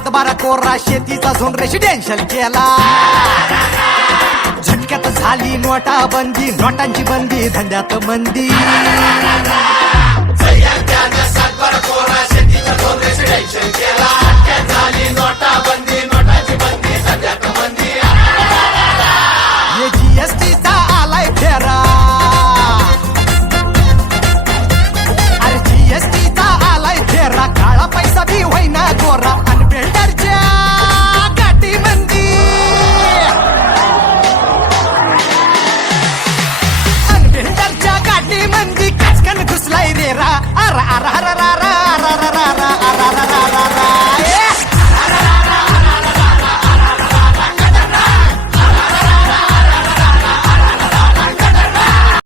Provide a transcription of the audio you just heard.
सातबारा कोरा शेतीचा झोन रेसिडेन्शियल केला. झटक्यात झाली नोटाबंदी, नोटांची बंदी, धंद्यात मंदी. सातबारा कोरा शेतीचा झोन रेसिडेन्शियल केला. झटक्यात झाली नोटाबंदी, नोटांची बंदी, धंद्यात मंदी. जीएसटीचा आलाय फेरा. अरे जीएसटीचा आलाय फेरा. काळा पैसा बी होईना गोरा. अनबिल्डरच्या गाठी मंदी, अनबिल्डरच्या गाठी मंदी. कचकन घुसलाय रे रा. अरा अरा अरा रा.